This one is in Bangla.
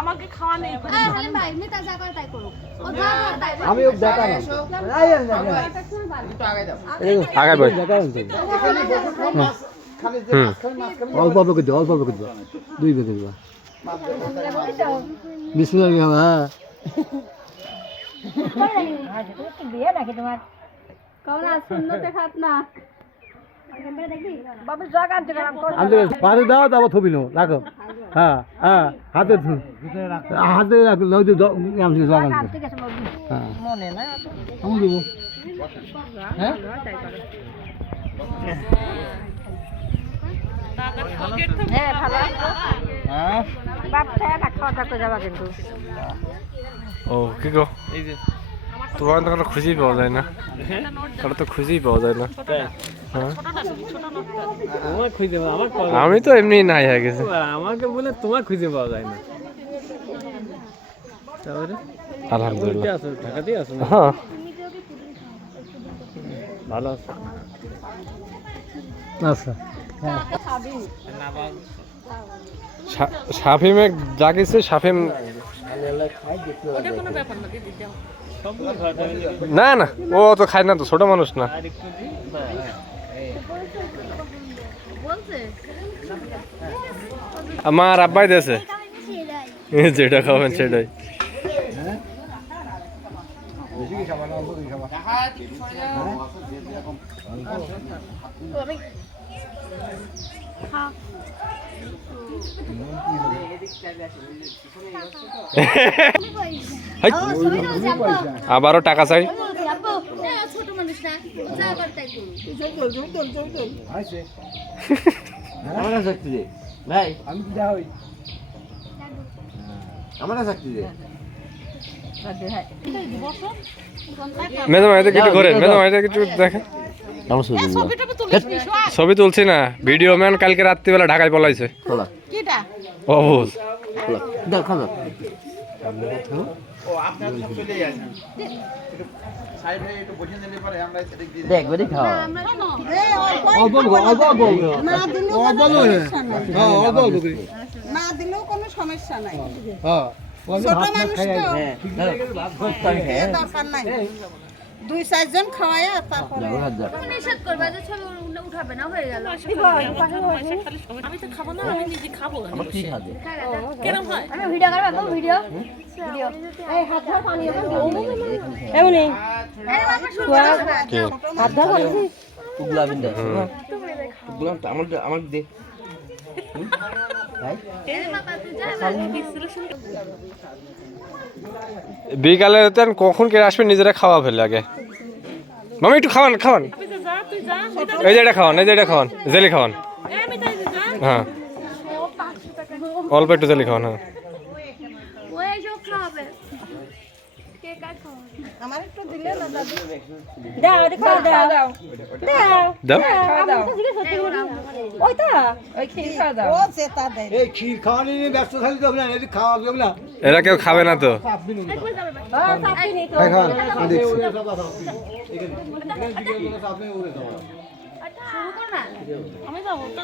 আমাকে খাওয়া নেই অল্প অল্প করে অল্প অল্প করে দুই বেঁধে দেবা বিসমিল্লাহ হ্যাঁ দাও তারপর থবি নো রাখো হ্যাঁ হ্যাঁ হাতে হাতে রাখো হ্যাঁ ও কি গো তোমার তো কোনো খুঁজেই পাওয়া যায় না কারো তো খুঁজেই পাওয়া যায় না আমি তো এমনি নাই হয়ে গেছে আমাকে বলে তোমার খুঁজে পাওয়া যায় না আলহামদুলিল্লাহ ঢাকাতেই আছো হ্যাঁ ভালো আছে আচ্ছা শাফিমে ডাকিছে শাফিম না না ও তো খায় না তো ছোট মানুষ না আমার আব্বাই দিয়েছে যেটা খাবেন সেটাই আবারও টাকা চাই ভাই আমি কি যা হই আমার চাকরি দে ম্যাডাম এটা কিছু করেন ম্যাডাম এটা কিছু দেখেন ছবি তুলছি না ভিডিও ম্যান কালকে রাত্রিবেলা ঢাকায় পলাইছে অবুঝ না দিলেও কোনো সমস্যা নাই দরকার নাই 2-4 জন খাওয়ায়া তারপরে নিষেধ করবে যে ছবি উঠাবে না হয়ে গেল আমি তো খাবো না আমি নিজে খাবো আমার কি খাবে কেমন হয় আমি ভিডিও করব ভিডিও ভিডিও এই হাত ধর পানি এমনি হাত ধর পানি তুগলা বিন্দা তুগলা আমার দে বিকালে কখন কে আসবে নিজেরা খাওয়া ফেলে আগে মামি একটু খাওয়ান খাওয়ান এই যে এটা খাওয়ান এই যে এটা খাওয়ান জেলি খাওয়ান হ্যাঁ অল্প একটু জেলি খাওয়ান হ্যাঁ আমার একটু দিলে না দাও দাও দাও দাও ওই তো ওই ক্ষীর খাওয়া দাও ও চেতা দেয় এই ক্ষীর খাওয়ানি নিয়ে ব্যস্ত থাকলে তো না এটি খাওয়া যাবে না এরা কেউ খাবে না তো আমি যাবো তো